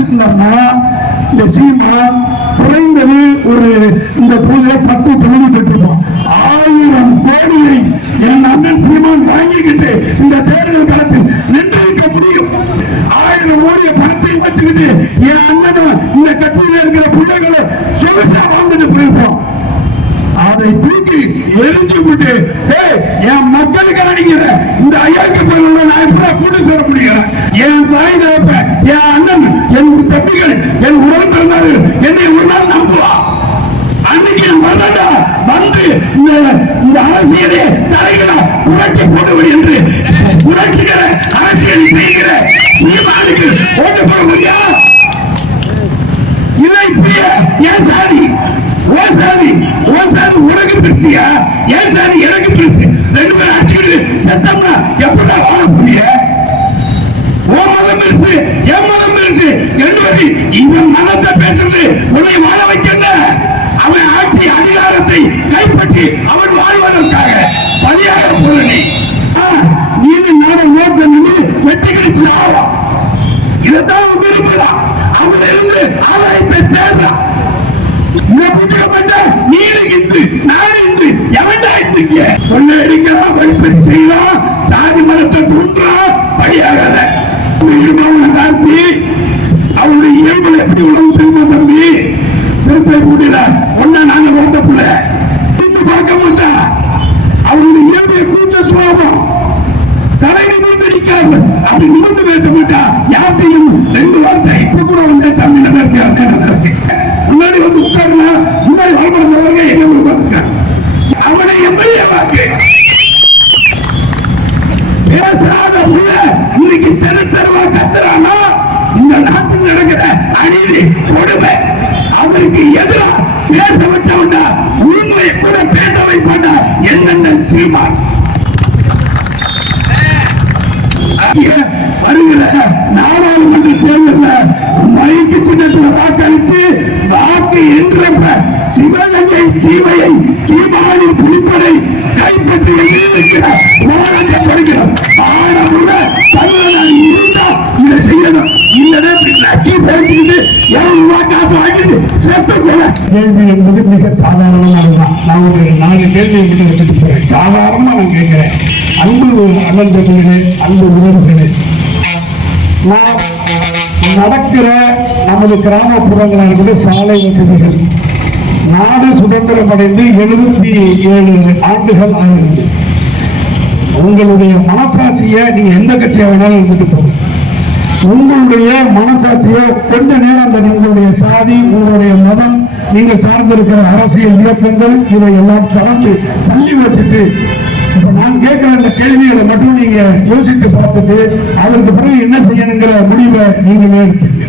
நினைச்சிட்டு இந்த சீமா குறைந்தது ஒரு இந்த தொகுதியில பத்து தொகுதி பெற்றிருப்போம் ஆயிரம் கோடியை என் அண்ணன் சீமான் வாங்கிக்கிட்டு இந்த தேர்தல் காலத்தில் நின்றிருக்க முடியும். ஆயிரம் கோடிய பணத்தை வச்சுக்கிட்டு என் அண்ணன் இந்த கட்சியில இருக்கிற பிள்ளைகளை சொகுசா வாழ்ந்துட்டு போயிருப்போம் அதை தூக்கி எரிஞ்சு விட்டு என் மக்களுக்கு அணிங்கிற இந்த ஐயாக்கு போய் நான் எப்படி கூட்டு சொல்ல முடியல. என் தாய் தகப்ப என் அண்ணன் என் என் உடன் பிறந்தார்கள் என்னை ஒரு நாள் நம்புவா. அன்னைக்கு நான் வந்து இந்த இந்த அரசியலே தலைகளை புரட்டி போடுவது என்று புரட்சிகர அரசியல் செய்கிற சீமானுக்கு ஓட்டு போட முடியா? இதை புரிய ஏன் சாதி? ஓ சாதி ஓ சாதி உனக்கு பிரிச்சியா? ஏன் சாதி எனக்கு பிரிச்சு? ரெண்டு பேரும் அடிச்சுக்கிட்டு செத்தம்னா எப்படிதான் வாழ முடியும்? மாதிரி இவன் மதத்தை பேசுறது. உன்னை வாழ வைக்கல அவன் ஆட்சி அதிகாரத்தை கைப்பற்றி அவன் வாழ்வதற்காக பலியாக போற நீ. ஆ, நீனு நானும் ஓட்ட நின்று வெட்டி கிடைச்சு ஆகும் இதைத்தான் அவன் விரும்புகிறான். அதுல இருந்து ஆதாயத்தை தேடுறான். இந்த புத்தகம் மாட்டேன் நீனு இந்து நாடு இந்து எவன்டா இந்துங்க கொள்ளை எடுக்கலாம் வழிப்பறி செய்யலாம் சாதி மரத்தை தூண்டுறான் பலியாகல அவனை அவருடைய அவனுடைய இயல்புல எப்படி உணவு தெரியுமா தம்பி? திருச்செங்கோடியில ஒன்னா நாங்க வளர்த்த பிள்ளை. இந்து பார்க்க மாட்டா. அவருடைய இயல்பை கூச்ச சுவாபம் தலை நிமிர்ந்து நிற்காது அப்படி நிமிர்ந்து பேச மாட்டா. யார்ட்டையும் ரெண்டு வார்த்தை. இப்ப கூட வந்து தம்பி நல்லா இருக்கு? அண்ணே நல்லா இருக்கு? முன்னாடி வந்து உட்காருனா முன்னாடி வாழ்படுத்தவங்க எங்க பார்த்துருக்காங்க அவனை எம்எல்ஏ வாக்கு பேசாத பிள்ளை. இன்னைக்கு தெரு தெருவா கத்துறானா இந்த நாட்டில் நடக்கிற கொடுமை. அதற்கு எதிரா பேச வச்சவன்டா உண்மையை கூட பேச வைப்பாண்டா என்னென்ன சீமான். வருகிற நாடாளுமன்ற தேர்தலில் மைக்கு சின்னத்தில் வாக்களித்து வாக்கு என்றப்ப சிவகங்கை சீமையை சீமானின் புலிப்படை கைப்பற்றி எதிர்க்கிற போராட்டம் வருகிறோம் ஆழமுள்ள இல்லைன்னா லக்கி பேசிக்கிட்டு இருநூறு காசு வாங்கிட்டு செத்து போல கேள்வி என்பது மிக சாதாரணமானதுதான் நான் ஒரு நாலு கேள்வி கிட்ட வச்சுட்டு போறேன். சாதாரணமா நான் கேட்கிறேன். அன்பு அண்ணன் தம்பிகளே அன்பு உறவுகளே நான் நடக்கிற நமது கிராமப்புறங்களாக இருக்கட்டும் சாலை வசதிகள். நாடு சுதந்திரம் அடைந்து எழுபத்தி ஏழு ஆண்டுகள் ஆகிறது உங்களுடைய மனசாட்சியை நீங்க எந்த கட்சியாக வேணாலும் இருந்துட்டு போகணும் உங்களுடைய மனசாட்சியோ கொஞ்ச நேரம் அந்த உங்களுடைய சாதி உங்களுடைய மதம் நீங்கள் சார்ந்திருக்கிற அரசியல் இயக்கங்கள் இதை எல்லாம் கலந்து தள்ளி வச்சுட்டு இப்ப நான் கேட்கிற அந்த கேள்விகளை மட்டும் நீங்க யோசித்து பார்த்துட்டு அதற்கு பிறகு என்ன செய்யணுங்கிற முடிவை நீங்களே எடுத்துங்க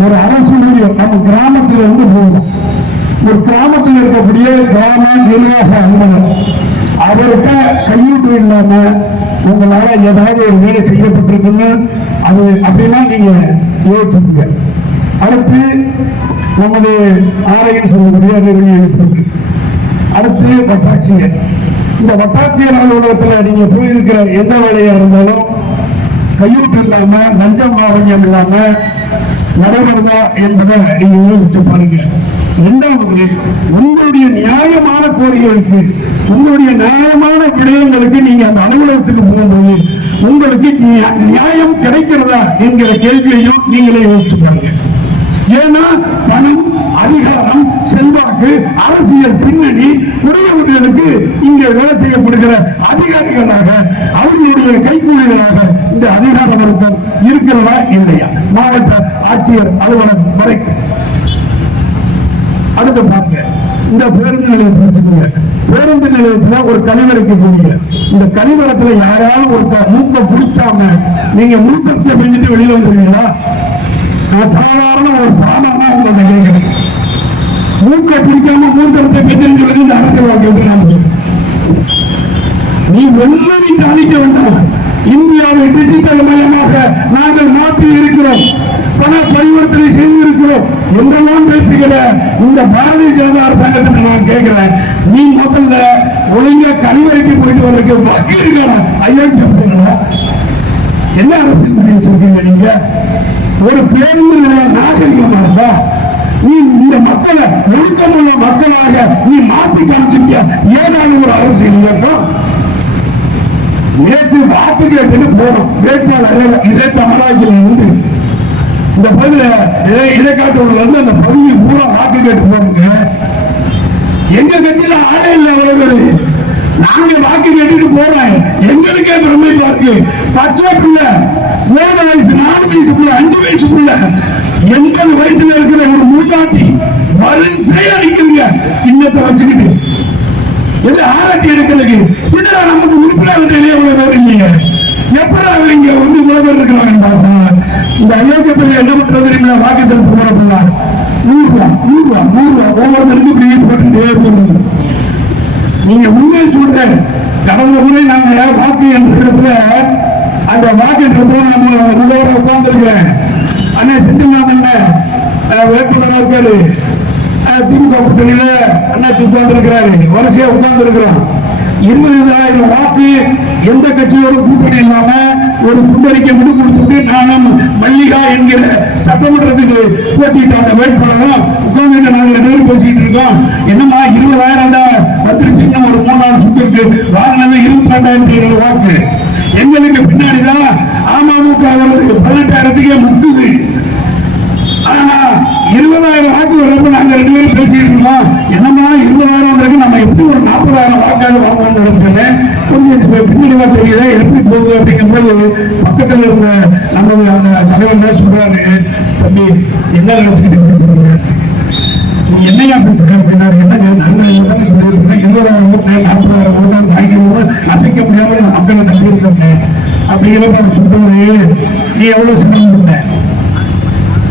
ஒரு அரசு ஊழியர் நம்ம கிராமத்தில் இருந்து போகணும். ஒரு கிராமத்தில் இருக்கக்கூடிய கிராம நிர்வாக அலுவலர் அவர்கிட்ட கையூட்டு இல்லாம உங்களால ஏதாவது ஒரு வேலை செய்யப்பட்டிருக்குன்னு அது அப்படின்னா நீங்க யோசிச்சுங்க அடுத்து நமது ஆலயம் சொல்லக்கூடிய நிர்வாகி அடுத்து வட்டாட்சியர். இந்த வட்டாட்சியர் அலுவலகத்தில் நீங்க போயிருக்கிற எந்த வேலையா இருந்தாலும் கையூட்டு இல்லாம லஞ்சம் லாவண்யம் இல்லாம நடைபெறுதா என்பதை நீங்க யோசிச்சு பாருங்க. இரண்டாவது உங்களுடைய நியாயமான கோரிக்கைகளுக்கு உங்களுடைய நியாயமான விடயங்களுக்கு நீங்க அந்த அலுவலகத்துக்கு போகும்போது உங்களுக்கு நியாயம் கிடைக்கிறதா என்கிற கேள்வியையும் நீங்களே யோசிச்சு பாருங்க. ஏன்னா பணம் அதிகாரம் செல்வாக்கு அரசியல் பின்னணி உடையவர்களுக்கு இங்க வேலை செய்யப்படுகிற அதிகாரிகளாக அவர்களுடைய கைக்கூலிகளாக இந்த அதிகார வர்க்கம் இருக்கிறதா இல்லையா? மாவட்ட ஆட்சியர் அலுவலகம் வரைக்கும் அடுத்து பாருங்க. இந்த பேருந்து நிலையத்தை வச்சுக்கோங்க பேருந்து நிலையத்துல ஒரு கழிவறைக்கு போனீங்க இந்த கழிவறத்துல யாராவது ஒரு மூக்க பிடிக்காம நீங்க மூக்கத்தை பிரிஞ்சுட்டு வெளியில வந்துருவீங்களா? சாதாரண ஒரு பாடமா உங்கள்ட்ட கேட்கிறேன் மூக்க பிடிக்காம மூத்தத்தை பெற்றுன்னு சொல்லி இந்த அரசியல் வாழ்க்கை நான் நீ வெள்ளவி சாதிக்க வேண்டாம். இந்தியாவை டிஜிட்டல் மயமாக நாங்கள் மாற்றி இருக்கிறோம். பண பரிவர்த்தனை செய்திருக்கிறோம் என்றெல்லாம் பேசுகிற இந்த பாரதிய ஜனதா அரசாங்கத்தை நான் கேட்கிறேன். நீ முதல்ல ஒழுங்கா கழிவறைக்கு போயிட்டு வர்றதுக்கு வக்கி இருக்கா ஐயா கேட்பீங்களா என்ன அரசியல் பண்ணி சொல்றீங்க நீங்க? ஒரு பேருந்து நிலையம் நாகரிகமா இருந்தா நீ இந்த மக்களை ஒழுக்கமுள்ள மக்களாக நீ மாற்றி காமிச்சிருக்க ஏதாவது ஒரு அரசியல் இயக்கம்? நேற்று வாக்கு கேட்டுட்டு போறோம் வேட்பாளர் இசை தமிழாக்கில இருந்து இந்த பகுதியில இடைக்காட்டுவதுல இருந்து அந்த பகுதி பூரா வாக்கு கேட்டு போறீங்க எங்க கட்சியில ஆளே இல்லை அவ்வளவு நாங்க வாக்கு கேட்டுட்டு போறோம். எங்களுக்கே பிரமிப்பா இருக்கு. பச்சை பிள்ளை மூணு வயசு நாலு வயசு பிள்ளை அஞ்சு வயசு பிள்ளை. எண்பது வயசுல இருக்கிற ஒரு மூதாட்டி வரிசையா நிக்கிறீங்க இன்னத்தை வச்சுக்கிட்டு. எது ஆராய்ச்சி எடுக்கிறதுக்கு. இதுல நமக்கு உறுப்பினர் நிலைய இவ்வளவு பேர் இல்லைங்க? எப்படி அவங்க இங்க வந்து இவ்வளவு பேர் இருக்கிறாங்கன்னு பார்த்தா இந்த அயோக்கிய பேர் என்ன பண்றது தெரியுமா? வாக்கு செலுத்த போறப்பல நூறு ரூபா நூறு ரூபா நூறு ரூபா ஒவ்வொருத்தருக்கும் இப்படி போட்டுட்டே நீங்க உண்மையை சொல்றேன். கடந்த முறை நாங்க வாக்கு என்ற இடத்துல அந்த வாக்கு என்ற இடத்துல நம்ம உட்கார்ந்துருக்கிறேன். அண்ணே செந்தில்நாதன் வேட்பாளராக இருக்காரு. திமுக கூட்டணியில அண்ணாச்சி உட்கார்ந்து இருக்கிறாரு வரிசையா உட்கார்ந்து இருக்கிறோம் இருபதாயிரம் வாக்கு எந்த கட்சியோட கூட்டணி இல்லாம ஒரு புண்டறிக்கை முடி கொடுத்துட்டு நானும் மல்லிகா என்கிற சட்டமன்றத்துக்கு போட்டிட்டு அந்த வேட்பாளரும் உட்கார்ந்து நாங்க ரெண்டு பேரும் பேசிட்டு இருக்கோம். என்னமா இருபதாயிரம் வந்துருச்சுன்னு ஒரு மூணு நாள் சுத்திருக்கு வாங்கினது இருபத்தி ரெண்டாயிரத்தி ஐநூறு வாக்கு. எங்களுக்கு பின்னாடிதான் அமமுக வருது பதினெட்டாயிரத்துக்கே முக்குது. இருபதாயிரம் வாக்கு வரப்ப நாங்க ரெண்டு பேரும் பேசிட்டு இருக்கோம் என்னமா இருபதாயிரம் வந்திருக்கு நம்ம எப்படி ஒரு நாற்பதாயிரம் வாக்காவது வாங்கணும்னு நினைச்சோன்னே கொஞ்சம் இப்ப பின்னடைவா தெரியுதா? எப்படி போகுது அப்படிங்கும்போது பக்கத்துல இருந்த நம்ம அந்த தலைவர் தான் சொல்றாரு? தம்பி என்ன நினைச்சுக்கிட்டு பேசுறீங்க என்னையா பேசுறேன் அப்படின்னாரு. என்னங்க நாங்கள் தானே சொல்லியிருக்கோம். இருபதாயிரம் ஓட்டு நாற்பதாயிரம் ஓட்டு வாங்கிக்கணும் அசைக்க முடியாம நான் மக்களை நம்பி இருந்தேன் அப்படிங்கிறப்ப அவர் சொல்றாரு நீ எவ்வளவு சிரமம் பண்ண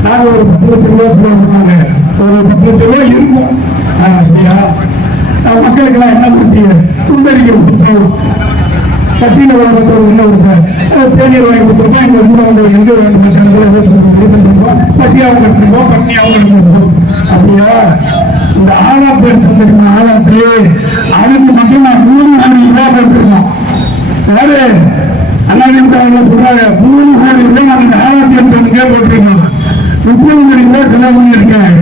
நாங்க ஒரு பத்து லட்சம் ரூபாய் சொல்லுவாங்க ஒரு பத்து லட்சம் ரூபாய் இருக்கும் அப்படியா? நான் மக்களுக்கெல்லாம் என்ன கொடுத்தீங்க துண்டறிக்கை கொடுத்தோம் கட்சியில் உலகத்தோடு என்ன கொடுத்தேன் தேநீர் வாங்கி கொடுத்துருப்போம். எங்க கூட வந்தவங்களுக்கு ரெண்டு மணி நேரத்தில் ஏதோ கொடுத்துருப்போம். பசியாகவும் கட்டிருப்போம் பட்னியாகவும் கட்டிருப்போம். அப்படியா? இந்த ஆலாப்பு எடுத்து தெரியுமா ஆலாத்து அதுக்கு மட்டும் நான் மூணு கோடி ரூபாய் போட்டிருக்கோம் யாரு? அண்ணாதிமுக சொல்றாங்க மூணு கோடி ரூபாய் நான் இந்த ஆலாப்பு எடுத்ததுக்கே போட்டிருக்கோம். முப்பது கோடி செலவு பண்ணியிருக்கேன்.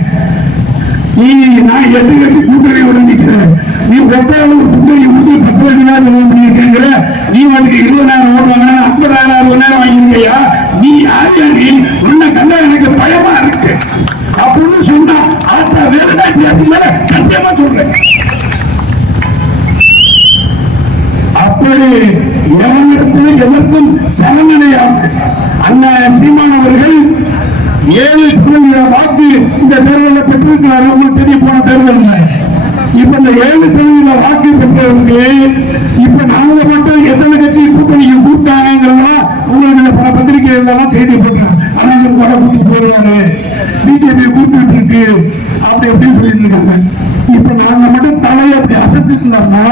நீ நான் எட்டு கட்சி கூட்டணியோட நிக்கிறேன் நீ பெற்றாலும் கூட்டணி ஊற்றி பத்து லட்சம் ரூபாய் செலவு பண்ணியிருக்கேங்கிற நீ உனக்கு இருபதாயிரம் ஓட்டு வாங்கினா ஐம்பதாயிரம் அறுபதாயிரம் நீ யாரையா நீ உன்னை கண்டா எனக்கு பயமா இருக்கு. அப்படின்னு சொன்னா ஆத்தா வேலுதாட்சி அதுக்கு மேல சத்தியமா சொல்றேன். அப்படி எவனிடத்திலும் எதற்கும் சமநிலையாக அண்ணன் சீமான் அவர்கள் ஏழு சதவீத வாக்கு இந்த தேர்தலில் பெற்றிருக்கிறார். உங்களுக்கு தெரிய போன தேர்தலில். இப்ப இந்த ஏழு சதவீத வாக்கு பெற்றவருக்கு இப்ப நாங்க மட்டும் எத்தனை கட்சி கூட்டணிக்கு கூப்பிட்டாங்கிறதெல்லாம் உங்களுக்கு இந்த பல பத்திரிகை இதெல்லாம் செய்தி போட்டாங்க ஆனா இந்த பட கூட்டி போடுவாரு பிஜேபி கூப்பிட்டு இருக்கு அப்படி எப்படி சொல்லிட்டு இருக்காங்க இப்ப நாங்க மட்டும் தலையை அப்படி அசைச்சிட்டு இருந்தோம்னா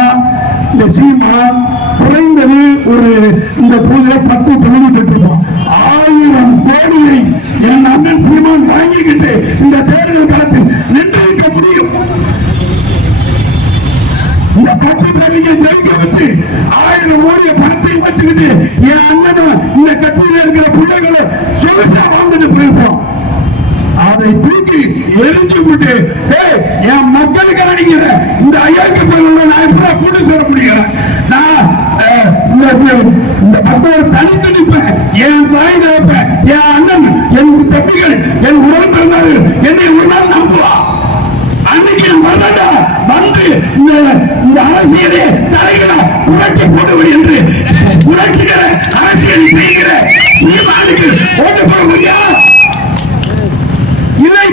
இந்த சீமா குறைந்தது ஒரு இந்த தொகுதியில பத்து தொழில் பெற்றிருப்போம் கோடியை என் அண்ணன் சீமான் வாங்கிக்கிட்டு இந்த தேர்தல் காலத்தில் நின்று வைக்க முடியும். இந்த பத்து பேரையும் ஜெயிக்க வச்சு ஆயிரம் கோடிய பணத்தை வச்சுக்கிட்டு என் அண்ணன் இந்த கட்சியில் இருக்கிற பிள்ளைகளை சொகுசா வாழ்ந்துட்டு போயிருப்போம். அதை தூக்கி எரிஞ்சு விட்டு ஏய், என் மக்களுக்கு அடிக்கிற இந்த ஐயாக்கு பேரோட நான் எப்படி கூட்டு சேர முடியல. நான் இந்த மக்களோட தனித்து நிற்பேன் என் தாய் என் அண்ணன் என் தம்பிகள் என் உடன் பிறந்தார்கள் என்னை ஒரு நாள் நம்புவா. அன்னைக்கு நான் வரலடா. வந்து இந்த இந்த அரசியலே தலைகளை புரட்சி போடுவது என்று புரட்சிகர அரசியல் செய்கிற சீமானுக்கு ஓட்டு போட முடியா? இல்லை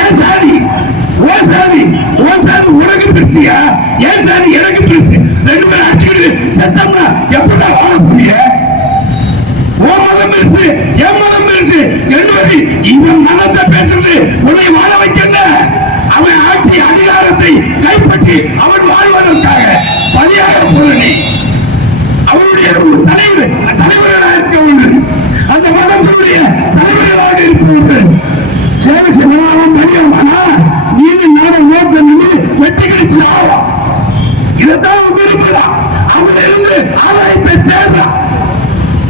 ஏன் சாதி? ஓ சாதி ஓ சாதி உனக்கு பிரிச்சியா? ஏன் சாதி எனக்கு பிரிச்சு. ரெண்டு பேரும் அடிச்சுக்கிட்டு செத்தம்னா எப்படிதான் வாழ முடிய ஓ மதம் பெருசு என் மதம் பெருசு என்பது இவன் மதத்தை பேசுறது உன்னை வாழ வைக்கல. அவன் ஆட்சி அதிகாரத்தை கைப்பற்றி அவன் வாழ்வதற்காக பலியாக பொருளி அவருடைய ஒரு தலைவர் தலைவர்களாக இருக்க வேண்டும். அந்த மதத்தினுடைய தலைவர்களாக இருப்பவர்கள். சேவை செய்யணும் மரியாதை நீதி நானும் நோக்க நின்று வெட்டி கடிச்சு ஆகும் இதைத்தான் அவங்க விரும்பலாம் அவங்க இருந்து ஆதாயத்தை தேடுறான்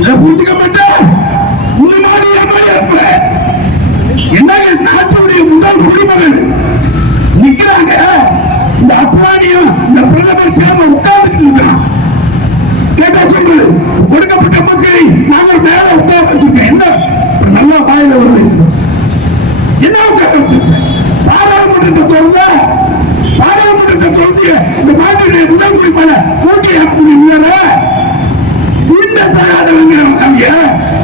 இதை புரிஞ்சுக்க மாட்டேன் இந்த மாதிரி எப்படி இருப்ப குடிமகன் நிக்கிறாங்க இந்த அத்வானியும் இந்த பிரதமர் சேர்ந்து உட்கார்ந்துட்டு இருக்கான் கேட்டா சொல்றது கொடுக்கப்பட்ட மக்களை நாங்கள் மேல உட்கார வச்சிருக்கோம் என்ன? இப்ப நல்லா வாயில வருது என்ன உட்கார வச்சிருக்கேன் பாராளுமன்றத்தை திறந்தா பாராளுமன்றத்தை இந்த நாட்டுடைய முதல் குடிமன கூட்டி அப்படிங்கிற தீண்டத்தகாதவங்க அவங்க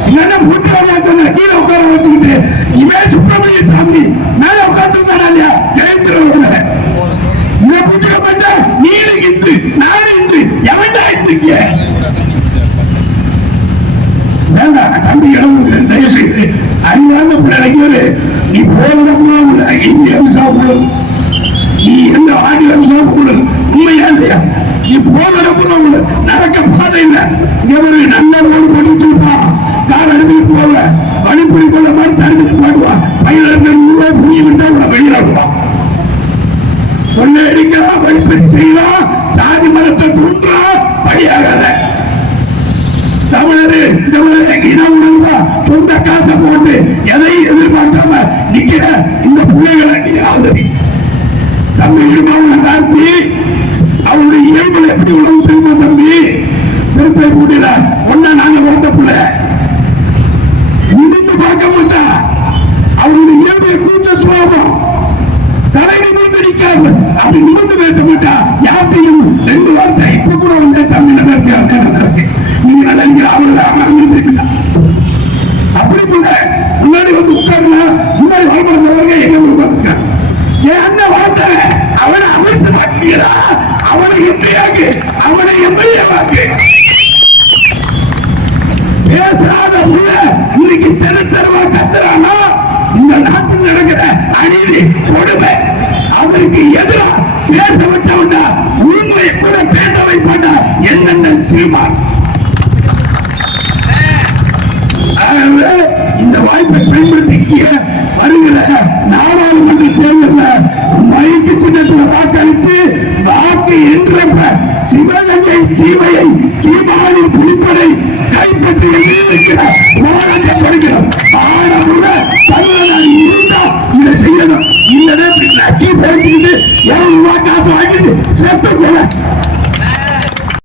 இல்லைன்னா மூட்டாளியா சொன்ன கீழே உட்கார வச்சுக்கிட்டு இவன் சுப்பிரமணிய சாமி மேல உட்கார்ந்துருந்தானா இல்லையா? ஜெயந்திரன் இதை புரிஞ்சுக்க மாட்டா நீனு இந்து நானும் இந்து எவன்டா இந்துங்க வேண்டாம் தம்பி இடம் தயவு செய்து அறிவார்ந்த பிள்ளைக்கு ஒரு நீ போனதும் உள்ள சாப்பிடும் நீ எந்த ஆங்கிலம் சாப்பிடும் உண்மையா இல்லையா? நீ போனதும் உள்ள நடக்க பாதை இல்ல. இங்க நல்ல ரோடு போட்டு இருப்பான் கார் எடுத்துட்டு போக கொள்ள மாதிரி தடுத்துட்டு போடுவா பையன் நூறு ரூபாய் புரிய விட்டா உங்களை வெளியில விடுவான் கொள்ளை வழிபறி செய்யலாம் சாதி மரத்தை தூண்டலாம் பழியாகாத. தமிழரு தமிழரை இன உணர்வா. சொந்த காசை போட்டு எதையும் எதிர்பார்க்காம நிக்கிற இந்த பிள்ளைகளை நீ ஆதரி தமிழ் அவனை தாழ்த்தி அவனுடைய இயல்புல எப்படி உணவு தெரியுமா தம்பி? திருத்துறைப்பூண்டியில ஒன்னா நாங்க வளர்த்த பிள்ளை. நிமிந்து பார்க்க மாட்டா அவனுடைய இயல்பை கூச்ச சுவாபம் தலை நிமிர்ந்து நிக்காம அப்படி நிமிர்ந்து பேச மாட்டா. யார்கிட்டையும் ரெண்டு வார்த்தை இப்ப கூட வந்து தம்பி நல்லா இருக்கு நல்லா இருக்கு. நீங்க நல்லா இருக்கு அவரு அவன் அப்படி போல முன்னாடி வந்து உட்காருனா முன்னாடி வாழ்க்கை எங்க பார்த்துருக்காங்க என்ன வார்த்தை? அவனை அமைச்சராக்கிறா அவனை எப்படியாக்கு அவனை எம்எல்ஏவாக்கு. பேசாத உள்ள இன்னைக்கு தெரு தெருவா கத்துறானா? இந்த நாட்டில் நடக்கிற அநீதி கொடுமை. அவருக்கு எதிராக பேச விட்டவன்டா உண்மையை கூட பேச வைப்பாண்டா என்னென்ன சீமான். இந்த வாய்ப்பை பயன்படுத்திக்கிய வருகிற நாடாளுமன்ற தேர்தலில் மைக்கு சின்னத்துல வாக்களிச்சு வாக்கு என்றப்ப சிவகங்கை சீமையை சீமானின் புலிப்படை கைப்பற்றி எதிர்க்கிற போராட்டம் கொடுக்கிறோம் ஆனமுள்ள தமிழர்கள் இருந்தா இதை செய்யணும். இல்லைன்னா இப்படி பேச்சுக்கிட்டு எவ்வளவு காசு வாங்கிட்டு செத்து போல